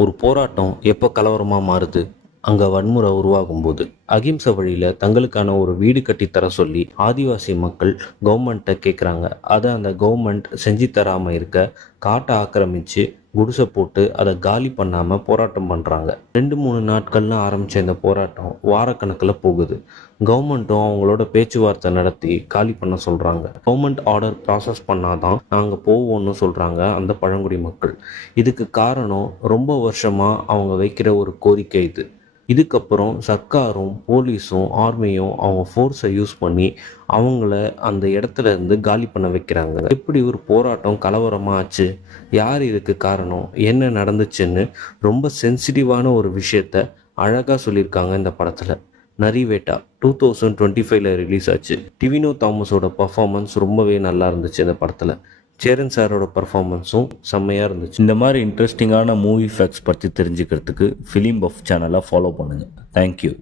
ஒரு போராட்டம் எப்போ கலவரமாக மாறுது? அங்கே வன்முறை உருவாகும் போது. அகிம்சை வழியில் தங்களுக்கான ஒரு வீடு கட்டித்தர சொல்லி ஆதிவாசி மக்கள் கவர்மெண்ட்டை கேட்குறாங்க. அதை அந்த கவர்மெண்ட் செஞ்சு தராமல் இருக்க காட்டை ஆக்கிரமித்து குடிசை போட்டு அதை காலி பண்ணாமல் போராட்டம் பண்ணுறாங்க. 2-3 நாட்கள்னு ஆரம்பித்த இந்த போராட்டம் வாரக்கணக்கில் போகுது. கவர்மெண்ட்டும் அவங்களோட பேச்சுவார்த்தை நடத்தி காலி பண்ண சொல்கிறாங்க. கவர்மெண்ட் ஆர்டர் ப்ராசஸ் பண்ணாதான் நாங்கள் போவோம்னு சொல்கிறாங்க அந்த பழங்குடி மக்கள். இதுக்கு காரணம் ரொம்ப வருஷமாக அவங்க வைக்கிற ஒரு கோரிக்கை இது. இதுக்கப்புறம் சர்க்காரும் போலீஸும் ஆர்மியும் அவங்க ஃபோர்ஸை யூஸ் பண்ணி அவங்கள அந்த இடத்துல இருந்து காலி பண்ண வைக்கிறாங்க. எப்படி ஒரு போராட்டம் கலவரமாக ஆச்சு, யார் இதுக்கு காரணம், என்ன நடந்துச்சுன்னு ரொம்ப சென்சிட்டிவான ஒரு விஷயத்த அழகாக சொல்லியிருக்காங்க இந்த படத்தில். நரிவேட்டா 2025 ரிலீஸ் ஆச்சு. டிவினோ தாமஸோட பர்ஃபார்மன்ஸ் ரொம்பவே நல்லா இருந்துச்சு இந்த படத்தில். சேரன் சாரோட பர்ஃபார்மன்ஸும் செம்மையாக இருந்துச்சு. இந்த மாதிரி இன்ட்ரெஸ்டிங்கான மூவி ஃபேக்ட்ஸ் பற்றி தெரிஞ்சுக்கிறதுக்கு ஃபிலிம் பஃப் சேனலை ஃபாலோ பண்ணுங்கள். தேங்க்யூ.